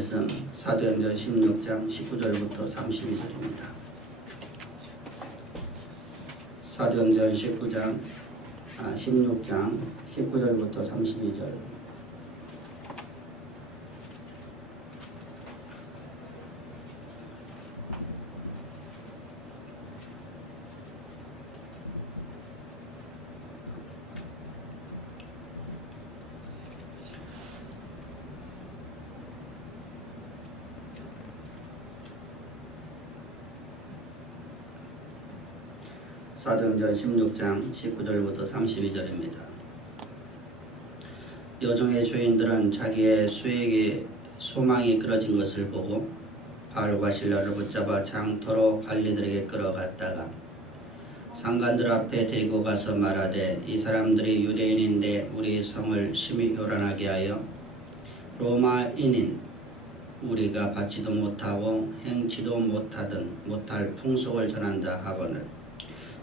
말씀 사도행전 16장 19절부터 32절입니다. 사도행전 16장 19절부터 32절. 사도행전 16장 19절부터 32절입니다. 여종의 주인들은 자기의 수익이 소망이 끊어진 것을 보고 바울과 실라를 붙잡아 장터로 관리들에게 끌어갔다가 상관들 앞에 데리고 가서 말하되, 이 사람들이 유대인인데 우리 성을 심히 요란하게 하여 로마인인 우리가 받지도 못하고 행치도 못할 풍속을 전한다 하거늘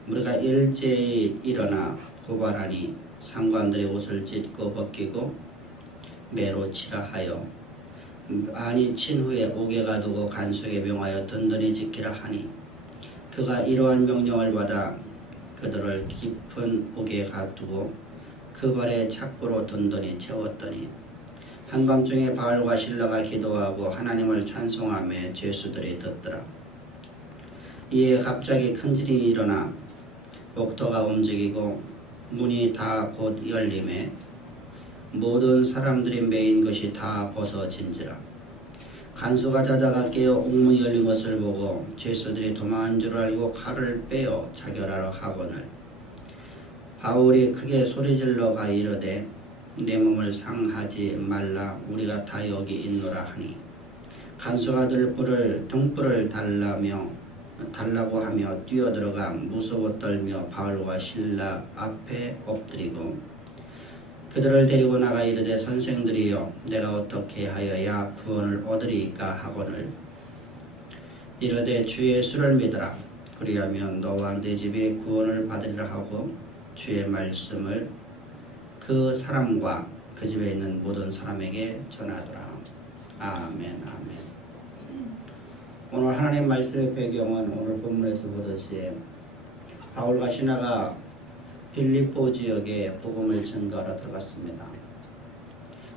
우리가 일제히 일어나 고발하니 상관들의 옷을 찢고 벗기고 매로 치라 하여 많이 친 후에 옥에 가두고 간수에게 명하여 든든히 지키라 하니 그가 이러한 명령을 받아 그들을 깊은 옥에 가두고 그 발에 착고로 든든히 채웠더니 한밤중에 바울과 실라가 기도하고 하나님을 찬송하며 죄수들이 듣더라. 이에 갑자기 큰 진이 일어나 옥토가 움직이고 문이 다 곧 열림에 모든 사람들이 매인 것이 다 벗어진지라. 간수가 자다가 깨어 옥문이 열린 것을 보고 죄수들이 도망한 줄 알고 칼을 빼어 자결하러 하거늘 바울이 크게 소리질러 가 이르되, 내 몸을 상하지 말라, 우리가 다 여기 있노라 하니 간수가 등불을 달라고 하며 뛰어들어가 무서워 떨며 바울과 실라 앞에 엎드리고 그들을 데리고 나가 이르되, 선생들이여, 내가 어떻게 하여야 구원을 얻으리이까 하거늘 이르되, 주 예수를 믿으라. 그리하면 너와 내 집이 구원을 받으리라 하고 주의 말씀을 그 사람과 그 집에 있는 모든 사람에게 전하더라. 아멘. 아멘. 오늘 하나님 말씀의 배경은 오늘 본문에서 보듯이 바울과 시나가 빌립보 지역에 복음을 증거하러 들어갔습니다.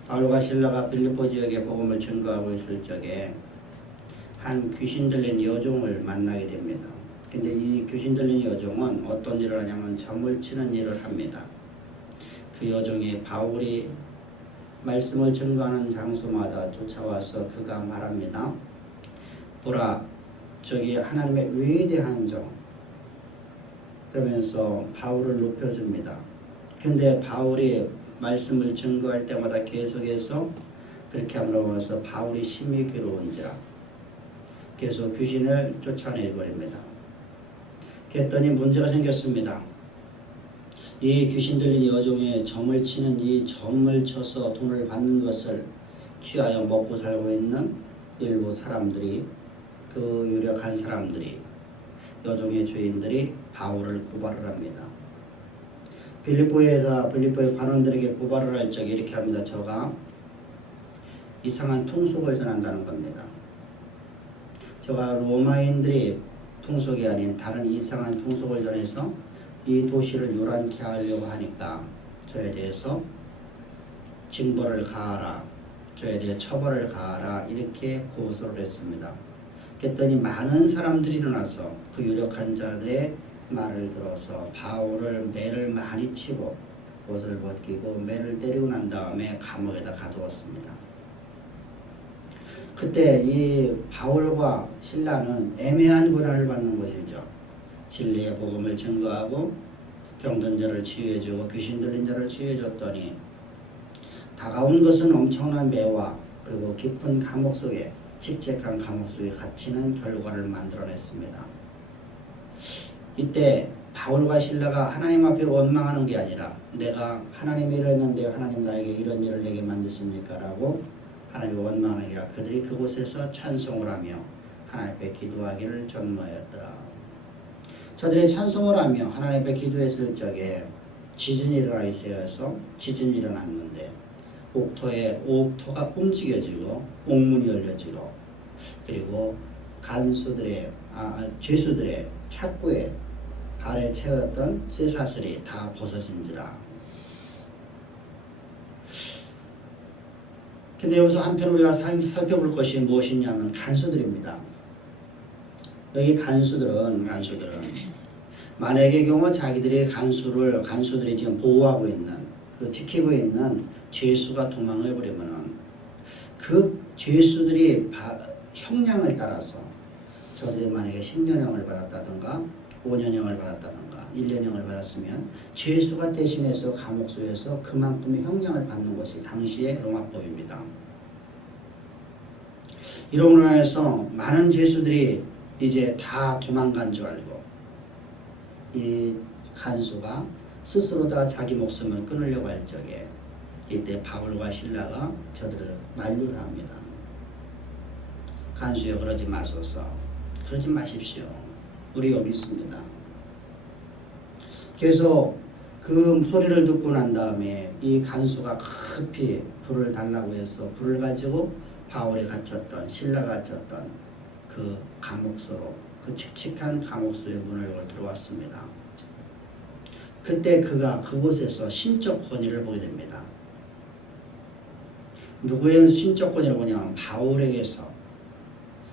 바울과 실라가 빌립보 지역에 복음을 증거하고 있을 적에 한 귀신 들린 여종을 만나게 됩니다. 근데 이 귀신 들린 여종은 어떤 일을 하냐면 점을 치는 일을 합니다. 그 여종이 바울이 말씀을 증거하는 장소마다 쫓아와서 그가 말합니다. 보라, 저기 하나님의 위대한 종, 그러면서 바울을 높여줍니다. 근데 바울이 말씀을 증거할 때마다 계속해서 그렇게 함으로써 바울이 심히 괴로운지라 계속 귀신을 쫓아내버립니다. 그랬더니 문제가 생겼습니다. 이 귀신 들린 여종의 점을 치는 이 점을 쳐서 돈을 받는 것을 취하여 먹고 살고 있는 일부 사람들이, 그 유력한 사람들이, 여종의 주인들이 바울을 고발을 합니다. 빌립보의 관원들에게 고발을 할 적에 이렇게 합니다. 저가 이상한 풍속을 전한다는 겁니다. 저가 로마인들이 풍속이 아닌 다른 이상한 풍속을 전해서 이 도시를 요란케 하려고 하니까 저에 대해서 징벌을 가하라, 저에 대해 처벌을 가하라, 이렇게 고소를 했습니다. 그랬더니 많은 사람들이 일어나서 그 유력한 자들의 말을 들어서 바울을 매를 많이 치고 옷을 벗기고 매를 때리고 난 다음에 감옥에다 가두었습니다. 그때 이 바울과 실라는 애매한 고난을 받는 것이죠. 진리의 복음을 증거하고 병든 자를 치유해주고 귀신 들린 자를 치유해줬더니 다가온 것은 엄청난 매와 그리고 깊은 감옥 속에, 칙칙한 감옥 속에 갇히는 결과를 만들어냈습니다. 이때 바울과 실라가 하나님 앞에 원망하는 게 아니라, 내가 하나님이 이랬는데 하나님 나에게 이런 일을 내게 만드십니까? 라고 하나님이 원망하는 게 아니라 그들이 그곳에서 찬송을 하며 하나님 앞에 기도하기를 전무하였더라. 저들이 찬송을 하며 하나님 앞에 기도했을 적에 지진이 일어나서 지진이 일어났는데 옥토가 움직여지고 옥문이 열려지고 그리고 간수들의 죄수들의 착구에 발에 채웠던 쇠사슬이 다 벗어진지라. 근데 여기서 한편 우리가 살펴볼 것이 무엇이냐면 간수들입니다. 여기 간수들은 만약의 경우 자기들이 간수들이 지금 보호하고 있는 지키고 있는 죄수가 도망을 버리면은 그 죄수들이 형량을 따라서 저들이 만약에 10년형을 받았다든가 5년형을 받았다든가 1년형을 받았으면 죄수가 대신해서 감옥소에서 그만큼의 형량을 받는 것이 당시의 로마법입니다. 이로 인해서 많은 죄수들이 이제 다 도망간 줄 알고 이 간수가 스스로 다 자기 목숨을 끊으려고 할 적에 이때 바울과 실라가 저들을 만류를 합니다. 간수여 그러지 마소서. 그러지 마십시오. 우리 여기 있습니다. 그래서 그 소리를 듣고 난 다음에 이 간수가 급히 불을 달라고 해서 불을 가지고 바울이 갇혔던 실라가 갇혔던 그 감옥소로 그 칙칙한 감옥소의 문을 열고 들어왔습니다. 그때 그가 그곳에서 신적 권위를 보게 됩니다. 누구의 신적 권위를 보냐면 바울에게서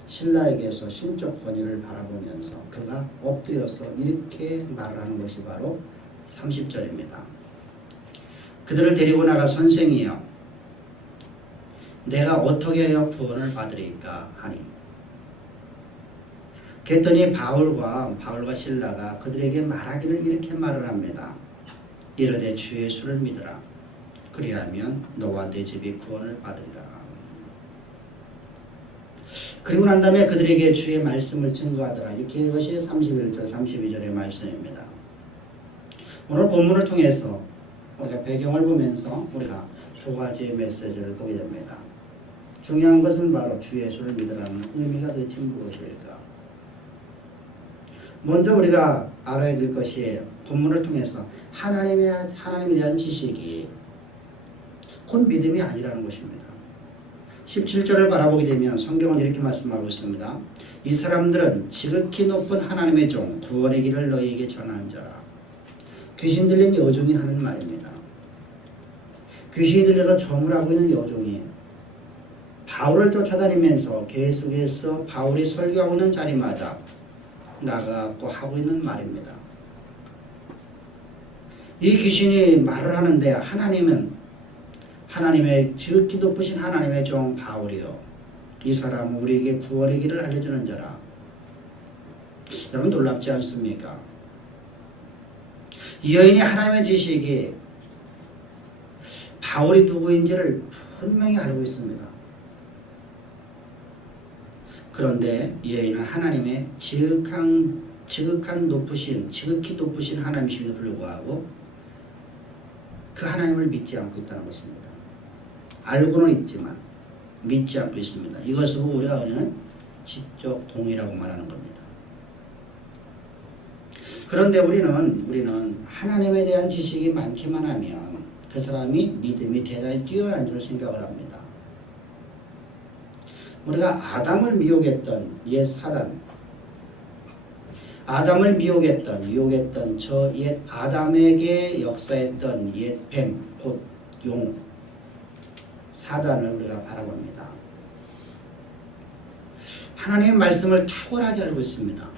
신라에게서 신적 권위를 바라보면서 그가 엎드려서 이렇게 말을 하는 것이 바로 30절입니다. 그들을 데리고 나가 선생이여 내가 어떻게 하여 구원을 받으리까 하니 그랬더니 바울과 실라가 그들에게 말하기를 이렇게 말을 합니다. 이르되 주 예수를 믿으라. 그리하면 너와 내 집이 구원을 받으리라. 그리고 난 다음에 그들에게 주의 말씀을 증거하더라. 이것이 31절 32절의 말씀입니다. 오늘 본문을 통해서 우리가 배경을 보면서 우리가 두 가지의 메시지를 보게 됩니다. 중요한 것은 바로 주 예수를 믿으라는 의미가 도대체 무엇일까? 먼저 우리가 알아야 될 것이 본문을 통해서 하나님에 대한 지식이 곧 믿음이 아니라는 것입니다. 17절을 바라보게 되면 성경은 이렇게 말씀하고 있습니다. 이 사람들은 지극히 높은 하나님의 종 구원의 길을 너희에게 전하는 자라. 귀신 들린 여종이 하는 말입니다. 귀신이 들려서 점을 하고 있는 여종이 바울을 쫓아다니면서 계속해서 바울이 설교하고 있는 자리마다 나가고 하고 있는 말입니다. 이 귀신이 말을 하는데 하나님의 지극히 높으신 하나님의 종 바울이요 이 사람은 우리에게 구원의 길을 알려주는 자라. 여러분 놀랍지 않습니까? 이 여인이 하나님의 지식이 바울이 누구인지를 분명히 알고 있습니다. 그런데 이 여인은 하나님의 지극히 높으신 하나님이심에도 불구하고 그 하나님을 믿지 않고 있다는 것입니다. 알고는 있지만 믿지 않고 있습니다. 이것을 보고 우리는 지적 동의라고 말하는 겁니다. 그런데 우리는 하나님에 대한 지식이 많기만 하면 그 사람이 믿음이 대단히 뛰어난 줄 생각을 합니다. 우리가 아담을 미혹했던 옛 사단, 아담을 미혹했던 유혹했던 저 옛 아담에게 역사했던 옛 뱀, 곧 용, 사단을 우리가 바라봅니다. 하나님의 말씀을 탁월하게 알고 있습니다.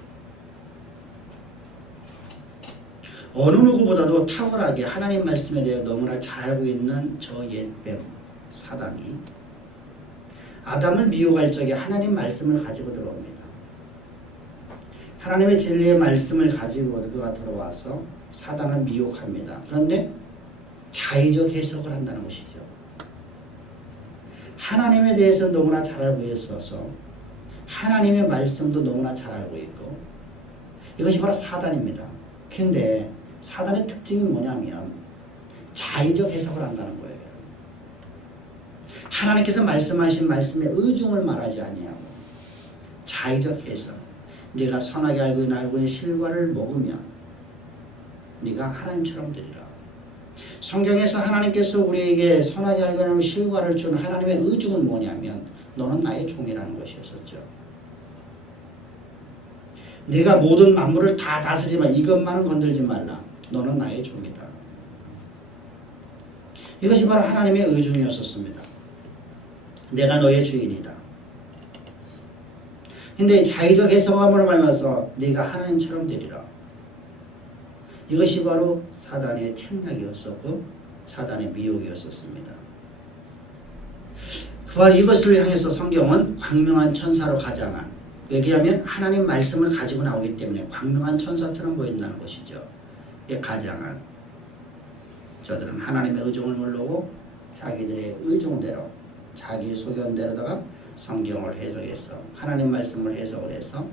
어느 누구보다도 탁월하게 하나님 말씀에 대해 너무나 잘 알고 있는 저 옛 뱀, 사단이 아담을 미혹할 적에 하나님 말씀을 가지고 들어옵니다. 하나님의 진리의 말씀을 가지고 그가 들어와서 사단을 미혹합니다. 그런데 자의적 해석을 한다는 것이죠. 하나님에 대해서 너무나 잘 알고 있어서 하나님의 말씀도 너무나 잘 알고 있고 이것이 바로 사단입니다. 그런데 사단의 특징이 뭐냐면 자의적 해석을 한다는 거예요. 하나님께서 말씀하신 말씀에 의중을 말하지 아니하고 자의적 해석. 네가 선하게 알고 있는 실과를 먹으면 네가 하나님처럼 되리라. 성경에서 하나님께서 우리에게 선하게 알게 하는 실과를 준 하나님의 의중은 뭐냐면 너는 나의 종이라는 것이었었죠. 네가 모든 만물을 다 다스리지만 이것만은 건들지 말라. 너는 나의 종이다. 이것이 바로 하나님의 의중이었었습니다. 내가 너의 주인이다. 근데 자의적 해석함으로 말미암아서 네가 하나님처럼 되리라. 이것이 바로 사단의 책략이었었고 사단의 미혹이었었습니다. 그와 이것을 향해서 성경은 광명한 천사로 가장한, 왜냐하면 하나님 말씀을 가지고 나오기 때문에 광명한 천사처럼 보인다는 것이죠. 가장한 저들은 하나님의 의중을 모르고 자기들의 의중대로 자기 소견대로다가 성경을 해석해서 하나님 말씀을 해석을 해서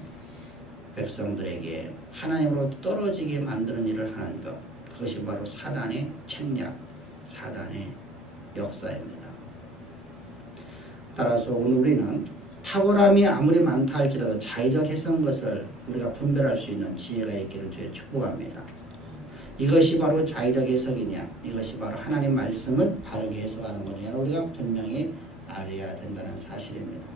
백성들에게 하나님으로 떨어지게 만드는 일을 하는 것, 그것이 바로 사단의 책략, 사단의 역사입니다. 따라서 오늘 우리는 탁월함이 아무리 많다 할지라도 자의적 해석한 것을 우리가 분별할 수 있는 지혜가 있기를 주의 축복합니다. 이것이 바로 자의적 해석이냐, 이것이 바로 하나님 말씀을 바르게 해석하는 거냐, 우리가 분명히 알아야 된다는 사실입니다.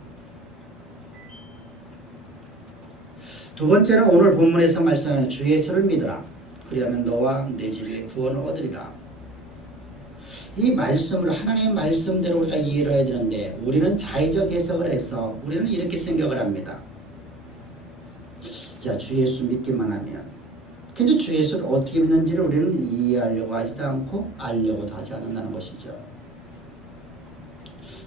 두 번째는 오늘 본문에서 말씀하는 주 예수를 믿으라. 그리하면 너와 내 집에 구원을 얻으리라. 이 말씀을 하나님의 말씀대로 우리가 이해를 해야 되는데 우리는 자의적 해석을 해서 우리는 이렇게 생각을 합니다. 자, 주 예수 믿기만 하면. 근데 주 예수를 어떻게 믿는지를 우리는 이해하려고 하지도 않고 알려고도 하지 않는다는 것이죠.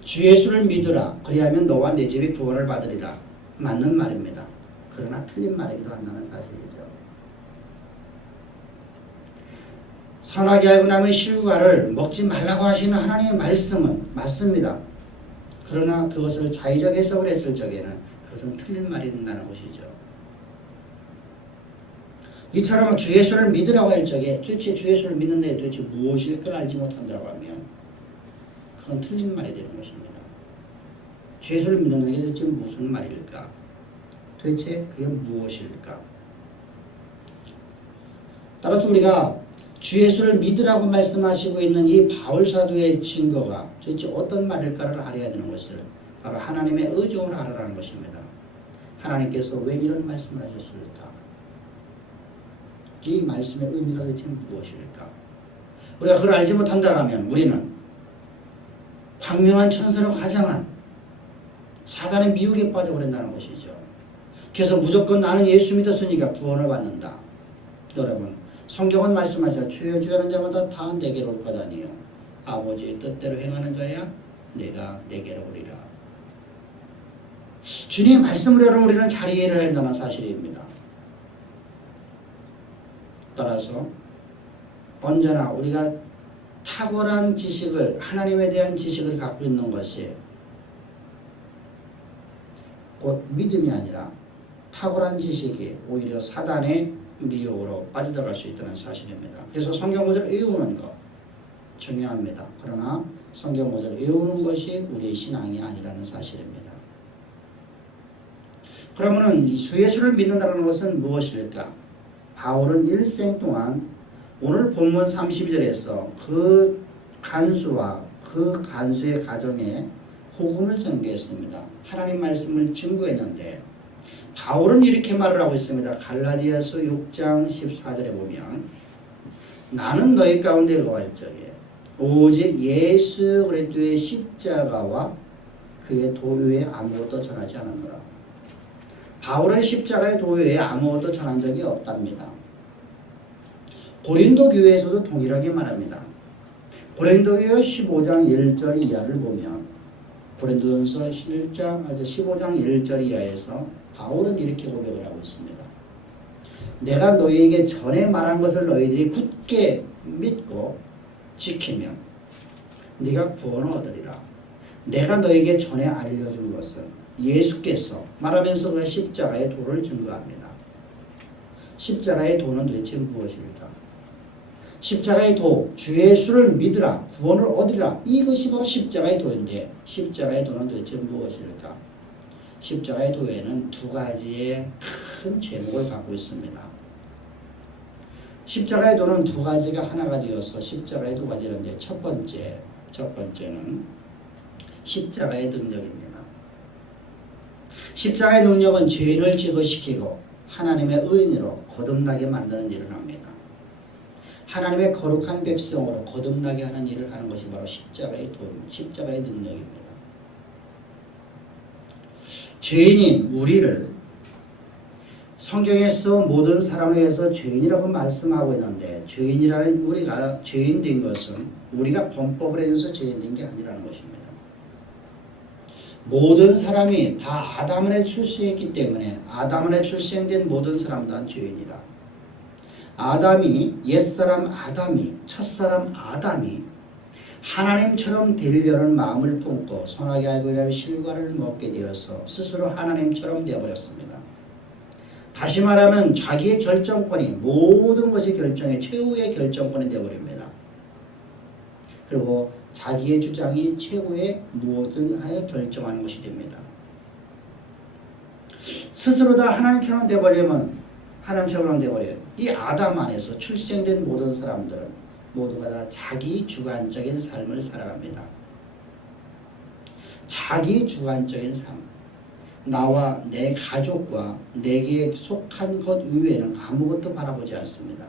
주 예수를 믿으라. 그리하면 너와 내 집이 구원을 받으리라. 맞는 말입니다. 그러나 틀린 말이기도 한다는 사실이죠. 선하게 알고 나면 실과를 먹지 말라고 하시는 하나님의 말씀은 맞습니다. 그러나 그것을 자의적 해석을 했을 적에는 그것은 틀린 말이 된다는 것이죠. 이처럼 주 예수를 믿으라고 할 적에 도대체 주 예수를 믿는데 도대체 무엇일까 알지 못한다고 하면 그건 틀린 말이 되는 것입니다. 주 예수를 믿는 게 도대체 무슨 말일까? 도대체 그게 무엇일까? 따라서 우리가 주 예수를 믿으라고 말씀하시고 있는 이 바울 사도의 증거가 도대체 어떤 말일까를 알아야 되는 것을 바로 하나님의 의중을 알아라는 것입니다. 하나님께서 왜 이런 말씀을 하셨을까? 이 말씀의 의미가 도대체 무엇일까? 우리가 그걸 알지 못한다고 하면 우리는 광명한 천사로 가장한 사단의 미혹에 빠져버린다는 것이죠. 그래서 무조건 나는 예수 믿었으니까 구원을 받는다. 여러분, 성경은 말씀하죠. 주여 주여 하는 자마다 다 내게로 올 것 아니요 아버지의 뜻대로 행하는 자야 내가 내게로 오리라. 주님의 말씀을 여러분 우리는 잘 이해를 해야 한다는 사실입니다. 따라서 언제나 우리가 탁월한 지식을, 하나님에 대한 지식을 갖고 있는 것이 곧 믿음이 아니라 탁월한 지식이 오히려 사단의 미혹으로 빠져들어갈 수 있다는 사실입니다. 그래서 성경 구절을 외우는 것 중요합니다. 그러나 성경 구절을 외우는 것이 우리의 신앙이 아니라는 사실입니다. 그러면 주 예수를 믿는다는 것은 무엇일까? 바울은 일생 동안 오늘 본문 32절에서 그 간수와 그 간수의 가정에 복음을 전개했습니다. 하나님 말씀을 증거했는데 바울은 이렇게 말을 하고 있습니다. 갈라디아서 6장 14절에 보면 나는 너희 가운데 거할 적에 오직 예수 그리스도의 십자가와 그의 도유에 아무것도 전하지 않았노라. 바울은 십자가의 도유에 아무것도 전한 적이 없답니다. 고린도 교회에서도 동일하게 말합니다. 고린도 교회 15장 1절 이하를 보면 고린도전서 15장 1절 이하에서 바울은 이렇게 고백을 하고 있습니다. 내가 너희에게 전에 말한 것을 너희들이 굳게 믿고 지키면 네가 구원을 얻으리라. 내가 너희에게 전에 알려준 것은 예수께서 말하면서 그 십자가의 도를 증거합니다. 십자가의 도는 도대체 무엇일까? 십자가의 도, 주 예수를 믿으라, 구원을 얻으리라. 이것이 바로 십자가의 도인데 십자가의 도는 도대체 무엇일까? 십자가의 도에는 두 가지의 큰 제목을 갖고 있습니다. 십자가의 도는 두 가지가 하나가 되어서 십자가의 도가 되는데 첫 번째는 십자가의 능력입니다. 십자가의 능력은 죄인을 제거시키고 하나님의 의인으로 거듭나게 만드는 일을 합니다. 하나님의 거룩한 백성으로 거듭나게 하는 일을 하는 것이 바로 십자가의 도입니다. 십자가의 능력입니다. 죄인인 우리를 성경에서 모든 사람을 위해서 죄인이라고 말씀하고 있는데 죄인이라는 우리가 죄인 된 것은 우리가 범법을 해서 죄인 된 게 아니라는 것입니다. 모든 사람이 다 아담을 출생했기 때문에 아담을 출생된 모든 사람 다 죄인이라. 아담이 옛사람 아담이 첫사람 아담이 하나님처럼 되려는 마음을 품고 선하게 알고 이라는 실과를 먹게 되어서 스스로 하나님처럼 되어버렸습니다. 다시 말하면 자기의 결정권이 모든 것이 결정의 최후의 결정권이 되어버립니다. 그리고 자기의 주장이 최후의 무엇을 하여 결정하는 것이 됩니다. 스스로 다 하나님처럼 되어버리면 하나님처럼 되어버려요. 이 아담 안에서 출생된 모든 사람들은 모두가 다 자기 주관적인 삶을 살아갑니다. 자기 주관적인 삶. 나와 내 가족과 내게 속한 것 이외에는 아무것도 바라보지 않습니다.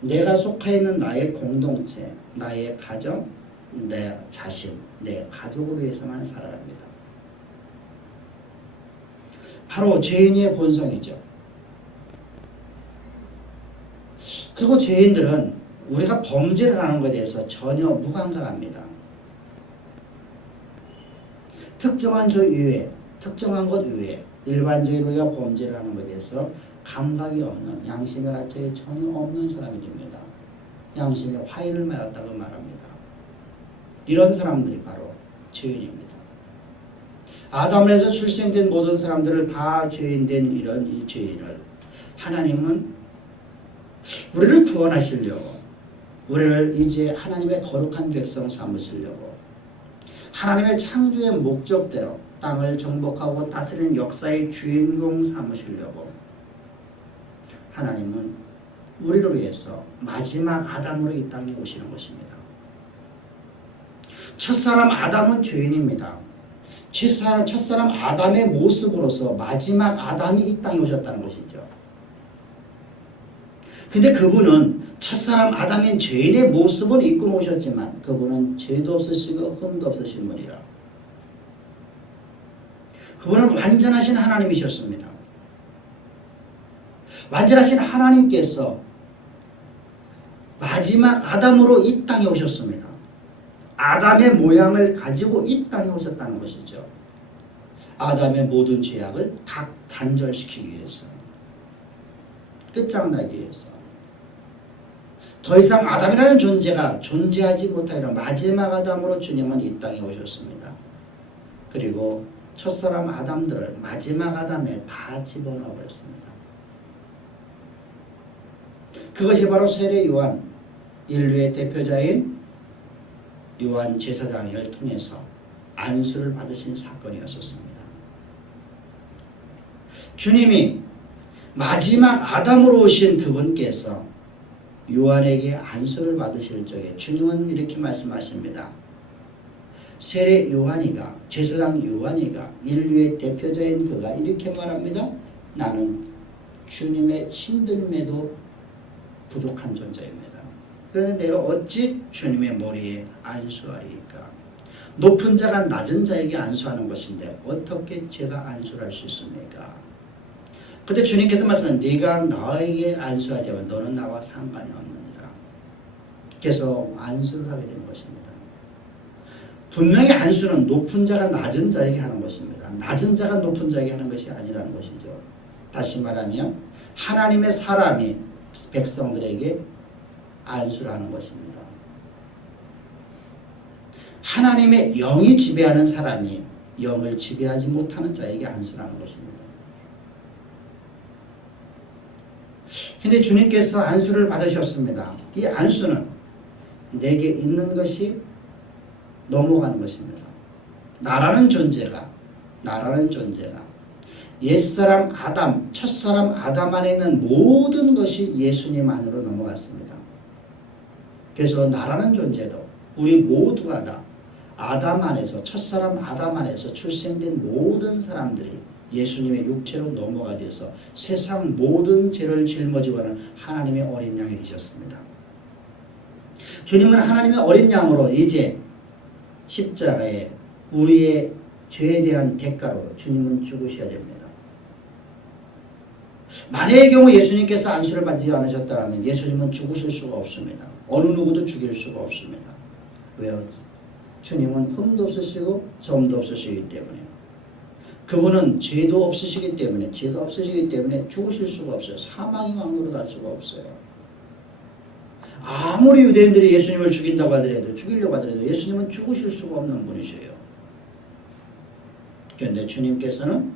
내가 속해 있는 나의 공동체, 나의 가정, 내 자신, 내 가족을 위해서만 살아갑니다. 바로 죄인의 본성이죠. 그리고 죄인들은 우리가 범죄를 하는 것에 대해서 전혀 무감각합니다. 특정한 것 이외에 일반적인 우리가 범죄를 하는 것에 대해서 감각이 없는, 양심의 가책이 전혀 없는 사람이 됩니다. 양심의 화인을 맞았다고 말합니다. 이런 사람들이 바로 죄인입니다. 아담에서 출생된 모든 사람들을 다 죄인된 이런 이 죄인을 하나님은 우리를 구원하시려고, 우리를 이제 하나님의 거룩한 백성 삼으시려고, 하나님의 창조의 목적대로 땅을 정복하고 다스리는 역사의 주인공 삼으시려고 하나님은 우리를 위해서 마지막 아담으로 이 땅에 오시는 것입니다. 첫사람 아담은 죄인입니다. 첫사람 아담의 모습으로서 마지막 아담이 이 땅에 오셨다는 것이죠. 근데 그분은 첫사람 아담인 죄인의 모습은 입고 오셨지만 그분은 죄도 없으시고 흠도 없으신 분이라. 그분은 완전하신 하나님이셨습니다. 완전하신 하나님께서 마지막 아담으로 이 땅에 오셨습니다. 아담의 모양을 가지고 이 땅에 오셨다는 것이죠. 아담의 모든 죄악을 각 단절시키기 위해서, 끝장나기 위해서, 더 이상 아담이라는 존재가 존재하지 못하리라 마지막 아담으로 주님은 이 땅에 오셨습니다. 그리고 첫사람 아담들을 마지막 아담에 다 집어넣어 버렸습니다. 그것이 바로 세례 요한, 인류의 대표자인 요한 제사장을 통해서 안수를 받으신 사건이었습니다. 주님이 마지막 아담으로 오신 그분께서 요한에게 안수를 받으실 적에 주님은 이렇게 말씀하십니다. 세례 요한이가, 제사장 요한이가, 인류의 대표자인 그가 이렇게 말합니다. 나는 주님의 신들매도 부족한 존재입니다. 그런데 내가 어찌 주님의 머리에 안수하리까? 높은 자가 낮은 자에게 안수하는 것인데 어떻게 제가 안수를 할 수 있습니까? 그때 주님께서 말씀하신 네가 나에게 안수하자면 너는 나와 상관이 없느니라. 그래서 안수를 하게 되는 것입니다. 분명히 안수는 높은 자가 낮은 자에게 하는 것입니다. 낮은 자가 높은 자에게 하는 것이 아니라는 것이죠. 다시 말하면 하나님의 사람이 백성들에게 안수를 하는 것입니다. 하나님의 영이 지배하는 사람이 영을 지배하지 못하는 자에게 안수를 하는 것입니다. 근데 주님께서 안수를 받으셨습니다. 이 안수는 내게 있는 것이 넘어가는 것입니다. 나라는 존재가 옛사람 아담, 첫사람 아담 안에 있는 모든 것이 예수님 안으로 넘어갔습니다. 그래서 나라는 존재도 우리 모두가 다 아담 안에서, 첫사람 아담 안에서 출생된 모든 사람들이 예수님의 육체로 넘어가 돼서 세상 모든 죄를 짊어지고 가는 하나님의 어린 양이 되셨습니다. 주님은 하나님의 어린 양으로 이제 십자가에 우리의 죄에 대한 대가로 주님은 죽으셔야 됩니다. 만약의 경우 예수님께서 안수를 받지 않으셨다면 예수님은 죽으실 수가 없습니다. 어느 누구도 죽일 수가 없습니다. 왜요? 주님은 흠도 없으시고 점도 없으시기 때문에, 그분은 죄도 없으시기 때문에, 죄가 없으시기 때문에 죽으실 수가 없어요. 사망의 왕노로 날 수가 없어요. 아무리 유대인들이 예수님을 죽인다고 하더라도, 죽이려고 하더라도 예수님은 죽으실 수가 없는 분이세요. 그런데 주님께서는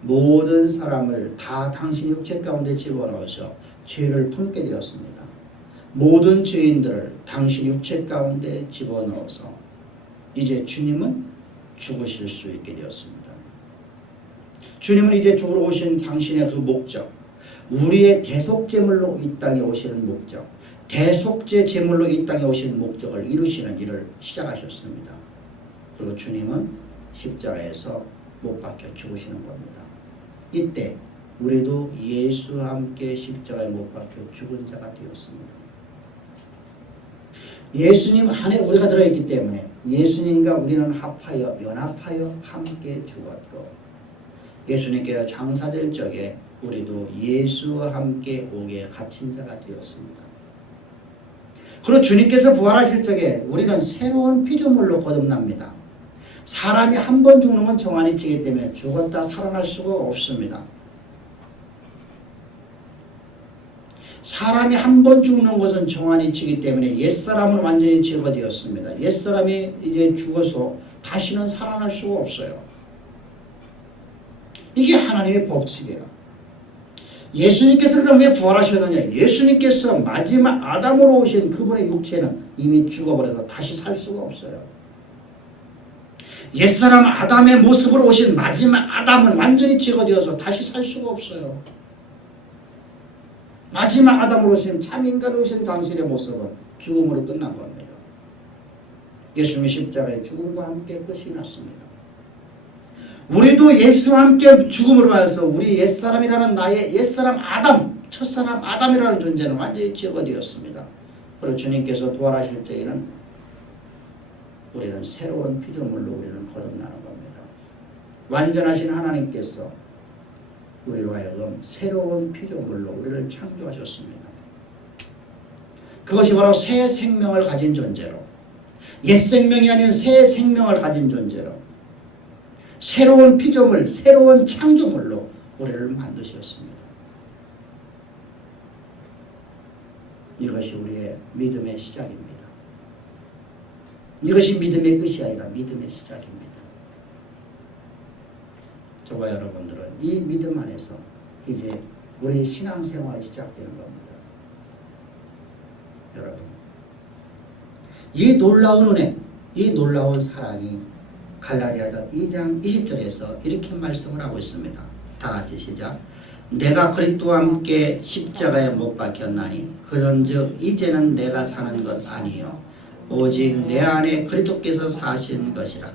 모든 사람을 다 당신 육체 가운데 집어넣어서 죄를 품게 되었습니다. 모든 죄인들을 당신 육체 가운데 집어넣어서 이제 주님은 죽으실 수 있게 되었습니다. 주님은 이제 죽으러 오신 당신의 그 목적, 우리의 대속제물로 이 땅에 오시는 목적, 대속제 제물로 이 땅에 오시는 목적을 이루시는 일을 시작하셨습니다. 그리고 주님은 십자가에서 못 박혀 죽으시는 겁니다. 이때 우리도 예수와 함께 십자가에 못 박혀 죽은 자가 되었습니다. 예수님 안에 우리가 들어있기 때문에 예수님과 우리는 합하여 연합하여 함께 죽었고, 예수님께서 장사될 적에 우리도 예수와 함께 옥에 갇힌 자가 되었습니다. 그리고 주님께서 부활하실 적에 우리는 새로운 피조물로 거듭납니다. 사람이 한 번 죽는 건 정한이치기 때문에 죽었다 살아날 수가 없습니다. 사람이 한 번 죽는 것은 정한이치기 때문에 옛사람은 완전히 제거되었습니다. 옛사람이 이제 죽어서 다시는 살아날 수가 없어요. 이게 하나님의 법칙이에요. 예수님께서 그럼 왜 부활하셨느냐? 예수님께서 마지막 아담으로 오신 그분의 육체는 이미 죽어버려서 다시 살 수가 없어요. 옛사람 아담의 모습으로 오신 마지막 아담은 완전히 제거되어서 다시 살 수가 없어요. 마지막 아담으로 오신 참인간으로 오신 당신의 모습은 죽음으로 끝난 겁니다. 예수님의 십자가의 죽음과 함께 끝이 났습니다. 우리도 예수와 함께 죽음으로 하여서 우리 옛사람이라는 나의 옛사람 아담, 첫사람 아담이라는 존재는 완전히 제거되었습니다. 그리고 주님께서 부활하실 때에는 우리는 새로운 피조물로 우리는 거듭나는 겁니다. 완전하신 하나님께서 우리로 하여금 새로운 피조물로 우리를 창조하셨습니다. 그것이 바로 새 생명을 가진 존재로, 옛 생명이 아닌 새 생명을 가진 존재로, 새로운 피조물, 새로운 창조물로 우리를 만드셨습니다. 이것이 우리의 믿음의 시작입니다. 이것이 믿음의 끝이 아니라 믿음의 시작입니다. 저와 여러분들은 이 믿음 안에서 이제 우리의 신앙생활이 시작되는 겁니다. 여러분, 이 놀라운 은혜, 이 놀라운 사랑이 갈라디아서 2장 20절에서 이렇게 말씀을 하고 있습니다. 다 같이 시작. 내가 그리스도와 함께 십자가에 못 박혔나니 그런즉 이제는 내가 사는 것 아니요 오직 내 안에 그리스도께서 사신 것이라.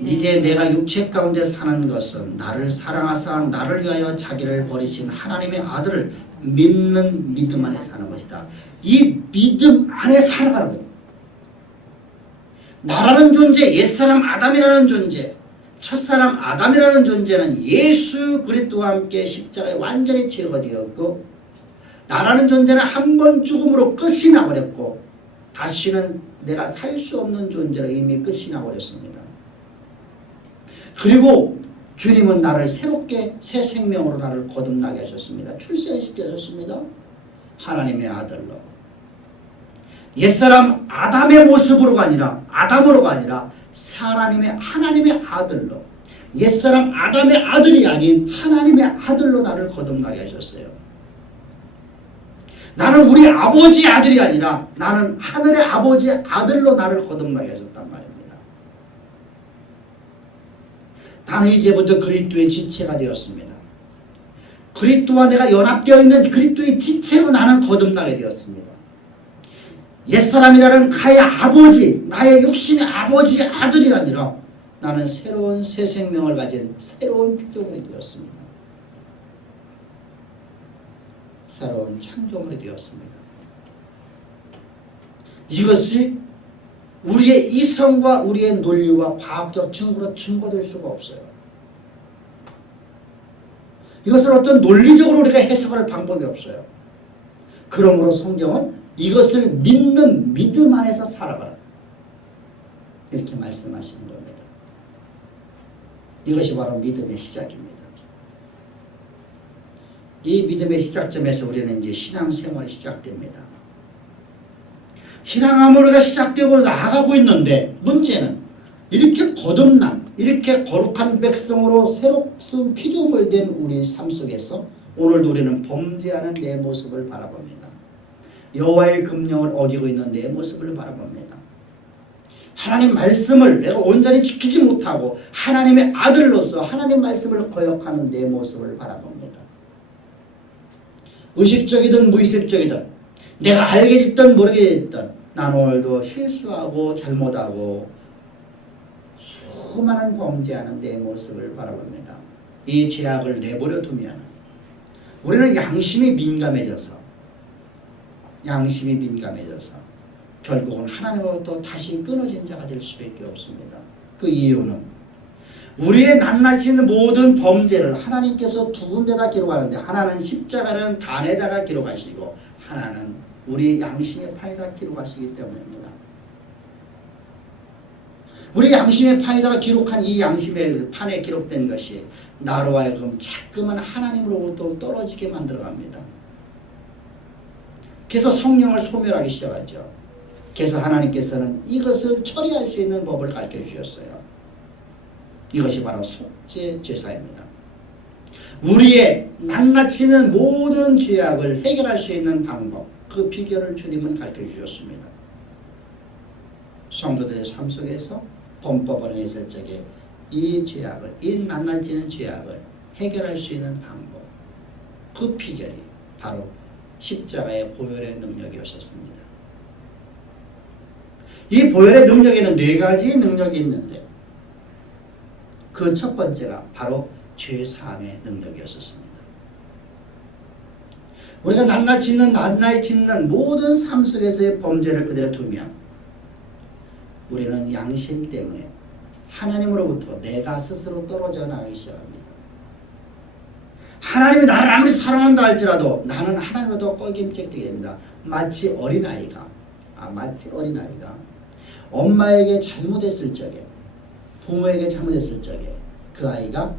이제 내가 육체 가운데 사는 것은 나를 사랑하사 나를 위하여 자기를 버리신 하나님의 아들을 믿는 믿음 안에 사는 것이다. 이 믿음 안에 살아가는 거예요. 나라는 존재, 옛사람 아담이라는 존재, 첫사람 아담이라는 존재는 예수 그리스도와 함께 십자가에 완전히 제거되었고, 나라는 존재는 한 번 죽음으로 끝이 나버렸고 다시는 내가 살 수 없는 존재로 이미 끝이 나버렸습니다. 그리고 주님은 나를 새롭게 새 생명으로 나를 거듭나게 하셨습니다. 출생시켜 하셨습니다. 하나님의 아들로. 옛사람 아담의 모습으로가 아니라 아담으로가 아니라 하나님의 아들로, 옛사람 아담의 아들이 아닌 하나님의 아들로 나를 거듭나게 하셨어요. 나는 우리 아버지의 아들이 아니라 나는 하늘의 아버지의 아들로 나를 거듭나게 하셨단 말입니다. 나는 이제부터 그리스도의 지체가 되었습니다. 그리스도와 내가 연합되어 있는 그리스도의 지체로 나는 거듭나게 되었습니다. 옛사람이라는 나의 아버지, 나의 육신의 아버지의 아들이 아니라 나는 새로운 새 생명을 가진 새로운 피조물이 되었습니다. 새로운 창조물이 되었습니다. 이것이 우리의 이성과 우리의 논리와 과학적 증거로 증거될 수가 없어요. 이것을 어떤 논리적으로 우리가 해석할 방법이 없어요. 그러므로 성경은 이것을 믿는 믿음 안에서 살아가라, 이렇게 말씀하시는 겁니다. 이것이 바로 믿음의 시작입니다. 이 믿음의 시작점에서 우리는 이제 신앙생활이 시작됩니다. 신앙생활이 시작되고 나아가고 있는데, 문제는 이렇게 거듭난, 이렇게 거룩한 백성으로 새롭은 피조물 된 우리 삶 속에서 오늘도 우리는 범죄하는 내 모습을 바라봅니다. 여호와의 금령을 어기고 있는 내 모습을 바라봅니다. 하나님 말씀을 내가 온전히 지키지 못하고 하나님의 아들로서 하나님 말씀을 거역하는 내 모습을 바라봅니다. 의식적이든 무의식적이든 내가 알게 됐든 모르게 됐든 난 오늘도 실수하고 잘못하고 수많은 범죄하는 내 모습을 바라봅니다. 이 죄악을 내버려 두면 우리는 양심이 민감해져서 결국은 하나님으로부터 다시 끊어진 자가 될 수밖에 없습니다. 그 이유는 우리의 낱낱이 모든 범죄를 하나님께서 두 군데다 기록하는데, 하나는 십자가는 단에다가 기록하시고 하나는 우리 양심의 파에다 기록하시기 때문입니다. 우리 양심의 파에다가 기록한 이 양심의 판에 기록된 것이 나로 하여금 자꾸만 하나님으로부터 떨어지게 만들어갑니다. 그래서 성령을 소멸하기 시작하죠. 그래서 하나님께서는 이것을 처리할 수 있는 법을 가르쳐 주셨어요. 이것이 바로 속죄 제사입니다. 우리의 낱낱이는 모든 죄악을 해결할 수 있는 방법, 그 비결을 주님은 가르쳐 주셨습니다. 성도들의 삶 속에서 범법을 행했을 적에 이 죄악을, 이 낱낱이는 죄악을 해결할 수 있는 방법, 그 비결이 바로 십자가의 보혈의 능력이었었습니다. 이 보혈의 능력에는 네 가지 능력이 있는데 그 첫 번째가 바로 죄사함의 능력이었었습니다. 우리가 낱낱이 짓는 모든 삶 속에서의 범죄를 그대로 두면 우리는 양심 때문에 하나님으로부터 내가 스스로 떨어져 나가기 시작합니다. 하나님이 나를 아무리 사랑한다 할지라도 나는 하나님으로부터 꺼김쩍게 됩니다. 마치 어린아이가 엄마에게 잘못했을 적에, 부모에게 잘못했을 적에 그 아이가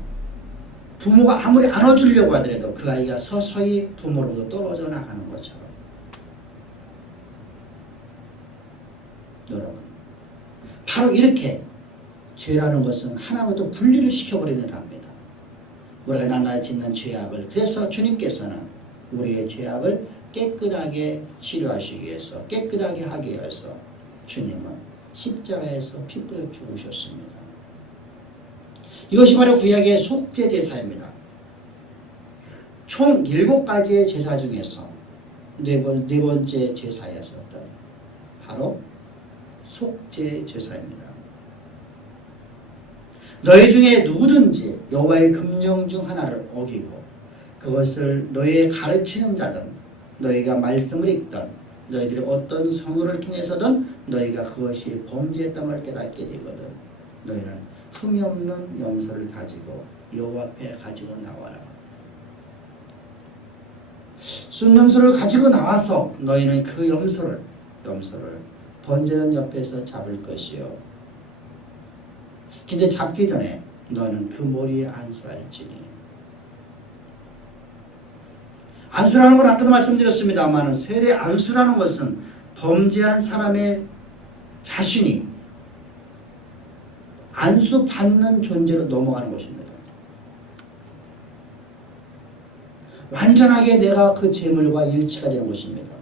부모가 아무리 안아주려고 하더라도 그 아이가 서서히 부모로부터 떨어져 나가는 것처럼, 여러분, 바로 이렇게 죄라는 것은 하나님부터 분리를 시켜버리는 겁니다. 우리가 낱낱이 짓는 죄악을, 그래서 주님께서는 우리의 죄악을 깨끗하게 치료하시기 위해서, 깨끗하게 하기 위해서 주님은 십자가에서 피 뿌려 죽으셨습니다. 이것이 바로 구약의 속죄 제사입니다. 총 7가지의 제사 중에서 네 번째 제사였었던 바로 속죄 제사입니다. 너희 중에 누구든지 여호와의 금령 중 하나를 어기고 그것을 너희의 가르치는 자든 너희가 말씀을 읽든 너희들이 어떤 성우를 통해서든 너희가 그것이 범죄했다을 깨닫게 되거든 너희는 흠이 없는 염소를 가지고 여호와 앞에 가지고 나와라. 순염소를 가지고 나와서 너희는 그 염소를 번제단 옆에서 잡을 것이요. 근데 잡기 전에 너는 그 머리에 안수할지니. 안수라는 걸 아까도 말씀드렸습니다만 세례 안수라는 것은 범죄한 사람의 자신이 안수받는 존재로 넘어가는 것입니다. 완전하게 내가 그 재물과 일치가 되는 것입니다.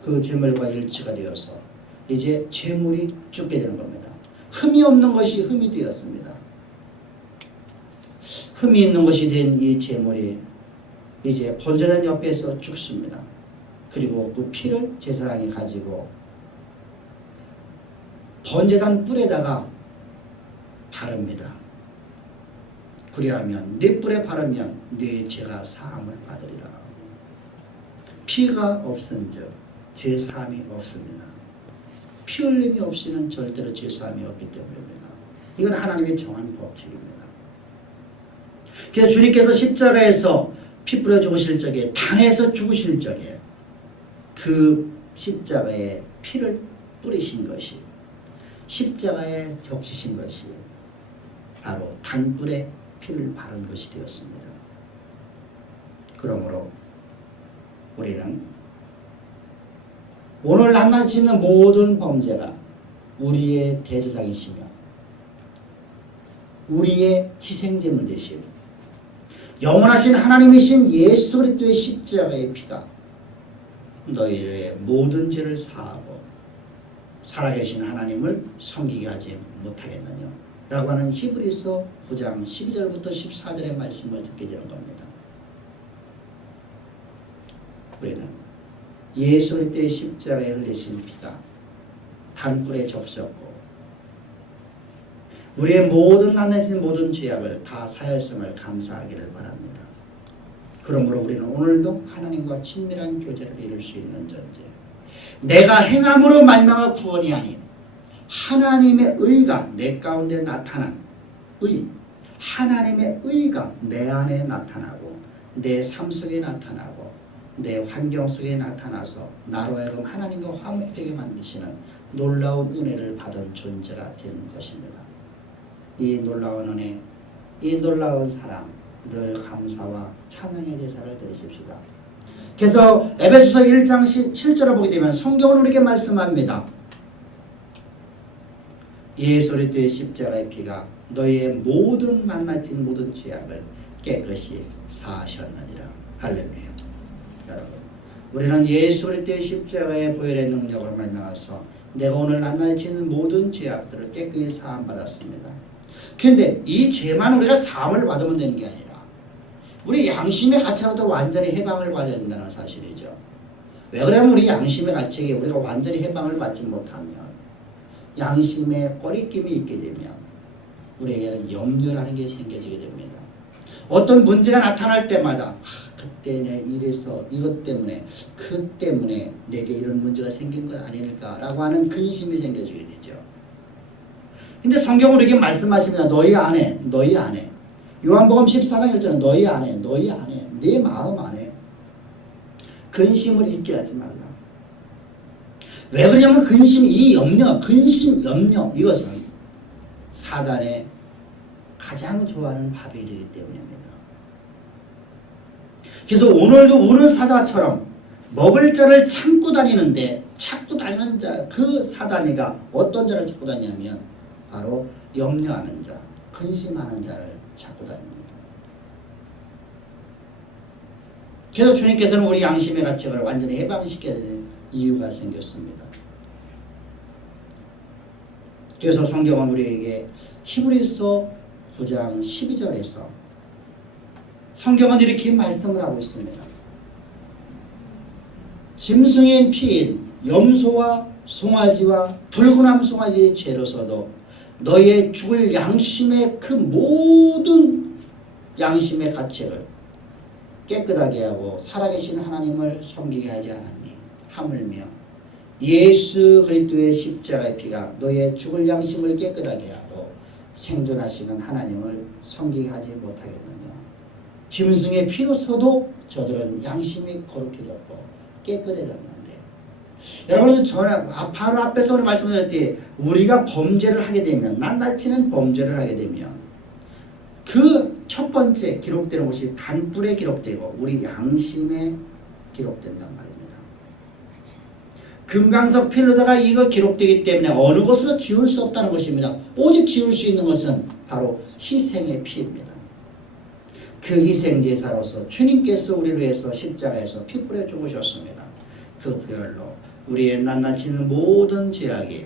그 재물과 일치가 되어서 이제 재물이 죽게 되는 겁니다. 흠이 없는 것이 흠이 되었습니다. 흠이 있는 것이 된 이 제물이 이제 번제단 옆에서 죽습니다. 그리고 그 피를 제사장이 가지고 번제단 뿔에다가 바릅니다. 그리하면 네 뿔에 바르면 네 죄가 사함을 받으리라. 피가 없은즉 죄 사함이 없습니다. 피 흘림이 없이는 절대로 죄 사함이 없기 때문입니다. 이건 하나님의 정한 법칙입니다. 그래서 주님께서 십자가에서 피 뿌려 죽으실 적에, 단에서 죽으실 적에 그 십자가에 피를 뿌리신 것이, 십자가에 적시신 것이 바로 단뿔에 피를 바른 것이 되었습니다. 그러므로 우리는 오늘 낱낱이는 모든 범죄가 우리의 대제사장이시며 우리의 희생제물 되시고 영원하신 하나님이신 예수 그리스도의 십자가의 피가 너희의 모든 죄를 사하고 살아계신 하나님을 섬기게 하지 못하겠느냐 라고 하는 히브리서 9장 12절부터 14절의 말씀을 듣게 되는 겁니다. 우리는 예수 그리스도의 십자가에 흘리신 피가 단뿔에 접수었고 우리의 모든 낱낱인 모든 죄악을 다 사하였음을 감사하기를 바랍니다. 그러므로 우리는 오늘도 하나님과 친밀한 교제를 이룰 수 있는 존재, 내가 행함으로 말미암아 구원이 아닌 하나님의 의가 내 가운데 나타난 의, 하나님의 의가 내 안에 나타나고 내 삶 속에 나타나고 내 환경 속에 나타나서 나로 하여금 하나님과 화목되게 만드시는 놀라운 은혜를 받은 존재가 된 것입니다. 이 놀라운 은혜, 이 놀라운 사랑, 늘 감사와 찬양의 제사를 드리십시다. 그래서 에베소서 1장 7절을 보게 되면 성경은 우리에게 말씀합니다. 예수 그리스도의 십자가의 피가 너희의 모든 낱낱인 모든 죄악을 깨끗이 사하셨느니라. 할렐루야. 여러분, 우리는 예수 그리스도의 십자가의 보혈의 능력으로 말미암아서 내가 오늘 낱낱이 있는 모든 죄악들을 깨끗이 사함 받았습니다. 근데 이 죄만 우리가 사함을 받으면 되는 게 아니라 우리 양심의 가치로부터 완전히 해방을 받아야 된다는 사실이죠. 왜 그러냐면 우리 양심의 가치에 우리가 완전히 해방을 받지 못하면 양심에 꺼리낌이 있게 되면 우리에게는 염려라는 게 생겨지게 됩니다. 어떤 문제가 나타날 때마다 그때 내 이래서 이것 때문에 그 때문에 내게 이런 문제가 생긴 건 아닐까라고 하는 근심이 생겨지게 되죠. 근데 성경은 우리에게 말씀하십니다. 너희 안에 요한복음 14장 1절은 너희 안에 내 마음 안에 근심을 있게 하지 말라. 왜 그러냐면 이 염려, 근심, 염려 이것은 사단의 가장 좋아하는 바벨이기 때문입니다. 그래서 오늘도 우는 사자처럼 먹을 자를 찾고 다니는 자, 그 사단이가 어떤 자를 찾고 다니냐면 바로 염려하는 자, 근심하는 자를 찾고 다닙니다. 그래서 주님께서는 우리 양심의 가책을 완전히 해방시켜야 되는 이유가 생겼습니다. 그래서 성경은 우리에게 히브리서 9장 12절에서 성경은 이렇게 말씀을 하고 있습니다. 짐승의 피인 염소와 송아지와 붉은암 송아지의 죄로서도 너의 죽을 양심의 그 모든 양심의 가책을 깨끗하게 하고 살아계신 하나님을 섬기게 하지 않았니? 하물며 예수 그리스도의 십자가의 피가 너의 죽을 양심을 깨끗하게 하고 생존하시는 하나님을 섬기게 하지 못하겠느냐? 짐승의 피로서도 저들은 양심이 거룩해졌고 깨끗해졌는데, 여러분 바로 앞에서 오늘 말씀드렸듯이 우리가 범죄를 하게 되면, 낱낱이는 범죄를 하게 되면 그 첫 번째 기록되는 것이 단뿔에 기록되고 우리 양심에 기록된단 말입니다. 금강석 필로다가 이거 기록되기 때문에 어느 것으로 지울 수 없다는 것입니다. 오직 지울 수 있는 것은 바로 희생의 피입니다. 그 희생 제사로서 주님께서 우리를 위해서 십자가에서 피 뿌려 죽으셨습니다. 그 보혈로 우리의 낱낱이는 모든 죄악이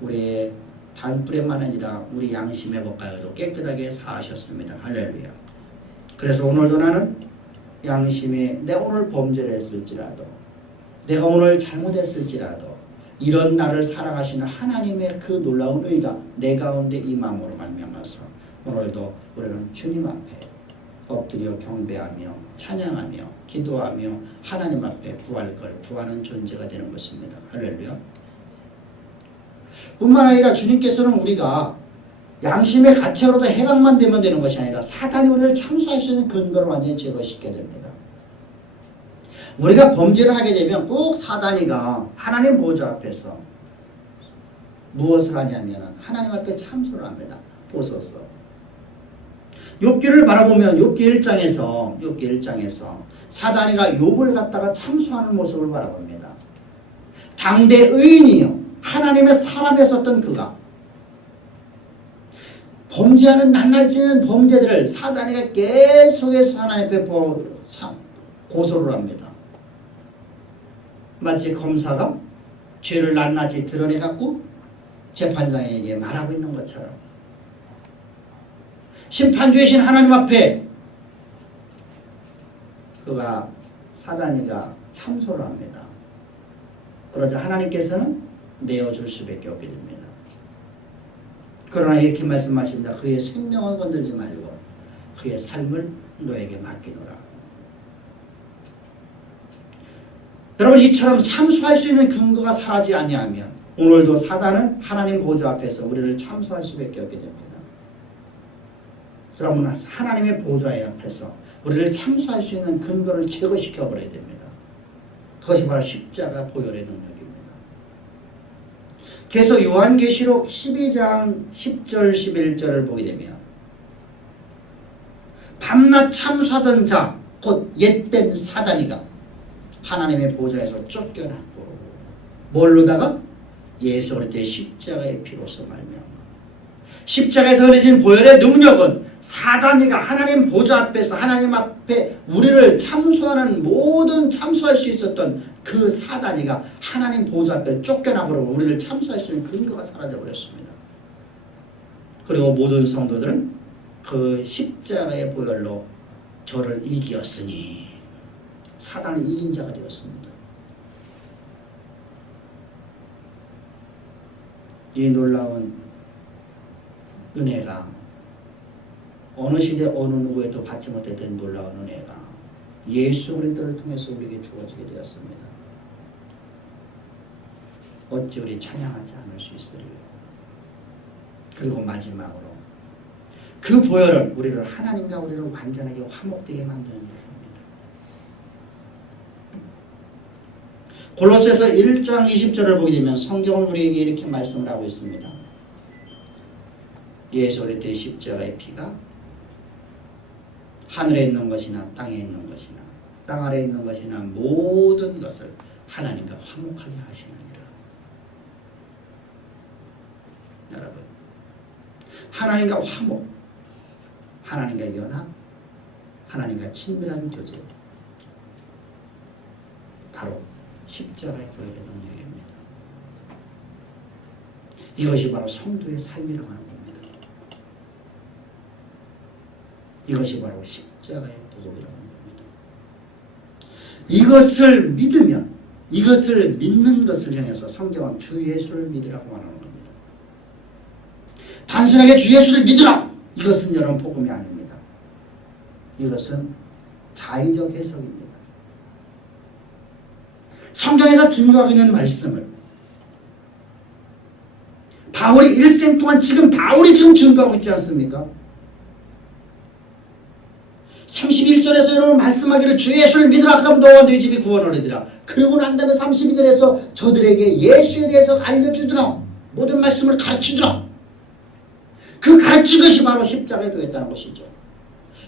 우리의 단뿌리만 아니라 우리 양심의 법과도 깨끗하게 사하셨습니다. 할렐루야. 그래서 오늘도 나는 양심이 내가 오늘 범죄를 했을지라도 내가 오늘 잘못했을지라도 이런 나를 사랑하시는 하나님의 그 놀라운 의가 내 가운데 임함으로 말미암아서 오늘도 우리는 주님 앞에 엎드려 경배하며 찬양하며 기도하며 하나님 앞에 구하는 존재가 되는 것입니다. 할렐루야. 뿐만 아니라 주님께서는 우리가 양심의 가책으로도 해방만 되면 되는 것이 아니라 사단이 우리를 참수할 수 있는 근거를 완전히 제거시켜야 됩니다. 우리가 범죄를 하게 되면 꼭 사단이가 하나님 보좌 앞에서 무엇을 하냐면 하나님 앞에 참수를 합니다. 보소서. 욥기를 바라보면 욥기 1장에서 사단이가 욥을 갖다가 참수하는 모습을 바라봅니다. 당대 의인이요 하나님의 사람이었던 그가 범죄하는 낱낱이는 범죄들을 사단이가 계속해서 하나님 앞에 고소를 합니다. 마치 검사가 죄를 낱낱이 드러내갖고 재판장에게 말하고 있는 것처럼 심판주이신 하나님 앞에 그가 사단이가 참소를 합니다. 그러자 하나님께서는 내어줄 수밖에 없게 됩니다. 그러나 이렇게 말씀하십니다. 그의 생명을 건들지 말고 그의 삶을 너에게 맡기노라. 여러분 이처럼 참수할 수 있는 근거가 사라지지 아니하면 오늘도 사단은 하나님 보좌 앞에서 우리를 참수할 수밖에 없게 됩니다. 여러분 하나님의 보좌 앞에서 우리를 참수할 수 있는 근거를 제거시켜 버려야 됩니다. 그것이 바로 십자가 보혈의 능력입니다. 계속 요한계시록 12장 10절 11절을 보게 되면 밤낮 참수하던 자 곧 옛된 사단이가 하나님의 보좌에서 쫓겨났고 뭘로다가 예수 그리스도의 십자가의 피로서 말미암아 십자가에서 흘리신 보혈의 능력은 사단이가 하나님 보좌 앞에서 하나님 앞에 우리를 참수하는 모든 참수할 수 있었던 그 사단이가 하나님 보좌 앞에 쫓겨나버리고 우리를 참수할 수 있는 근거가 사라져버렸습니다. 그리고 모든 성도들은 그 십자가의 보혈로 저를 이기었으니 사단을 이긴 자가 되었습니다. 이 놀라운 은혜가 어느 시대 어느 누구에도 받지 못했던 놀라운 은혜가 예수 그리스도를 통해서 우리에게 주어지게 되었습니다. 어찌 우리 찬양하지 않을 수 있으리요. 그리고 마지막으로 그 보혈은 우리를 하나님과 우리를 완전하게 화목되게 만드는 일을 합니다. 골로새서 1장 20절을 보게 되면 성경은 우리에게 이렇게 말씀을 하고 있습니다. 예수 그리스도의 십자가의 피가 하늘에 있는 것이나 땅에 있는 것이나 땅 아래에 있는 것이나 모든 것을 하나님과 화목하게 하시느니라. 여러분 하나님과 화목, 하나님과 연합, 하나님과 친밀한 교제 바로 십자가의 보혈의 능력입니다. 이것이 바로 성도의 삶이라고 하는 겁니다. 이것이 바로 십자가의 복음이라고 하는 겁니다. 이것을 믿으면 이것을 믿는 것을 향해서 성경은 주 예수를 믿으라고 하는 겁니다. 단순하게 주 예수를 믿으라! 이것은 여러분 복음이 아닙니다. 이것은 자의적 해석입니다. 성경에서 증거하고 있는 말씀을 바울이 일생 동안 바울이 지금 증거하고 있지 않습니까? 31절에서 여러분 말씀하기를 주 예수를 믿으라 그럼 너와 너희 집이 구원을 얻으리라. 그리고 난 다음에 32절에서 저들에게 예수에 대해서 알려주더라. 모든 말씀을 가르치더라. 그 가르친 것이 바로 십자가에 도했다는 것이죠.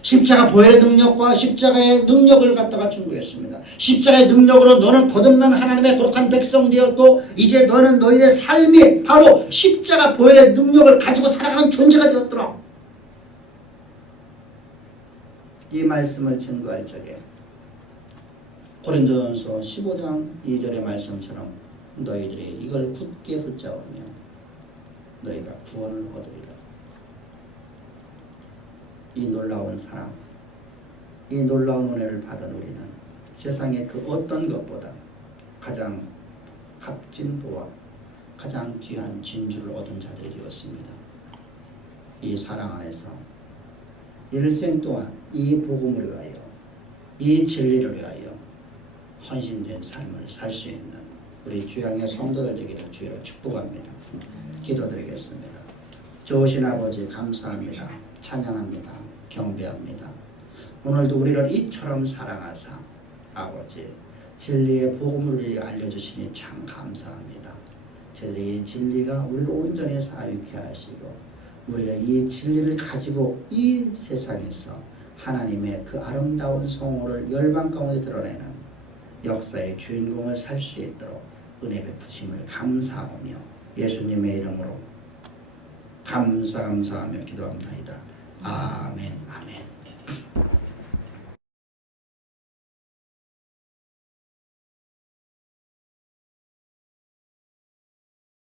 십자가 보혈의 능력과 십자가의 능력을 갖다가 준 거였습니다. 십자가의 능력으로 너는 거듭난 하나님의 거룩한 백성 되었고 이제 너는 너희의 삶이 바로 십자가 보혈의 능력을 가지고 살아가는 존재가 되었더라. 이 말씀을 증거할 적에 고린도전서 15장 2절의 말씀처럼 너희들이 이걸 굳게 붙잡으며 너희가 구원을 얻으리라. 이 놀라운 사랑, 이 놀라운 은혜를 받은 우리는 세상의 그 어떤 것보다 가장 값진 부와 가장 귀한 진주를 얻은 자들이 되었습니다. 이 사랑 안에서 일생 동안 이 복음을 위하여, 이 진리를 위하여 헌신된 삶을 살 수 있는 우리 주양의 성도들 되기를 주의로 축복합니다. 기도드리겠습니다. 좋으신 아버지 감사합니다. 찬양합니다. 경배합니다. 오늘도 우리를 이처럼 사랑하사 아버지 진리의 복음을 알려주시니 참 감사합니다. 저희들이 이 진리가 우리를 온전히 사유케 하시고 우리가 이 진리를 가지고 이 세상에서 하나님의 그 아름다운 성호를 열방 가운데 드러내는 역사의 주인공을 살 수 있도록 은혜 베푸심을 감사하며 예수님의 이름으로 감사하며 기도합니다. 아멘. 아멘.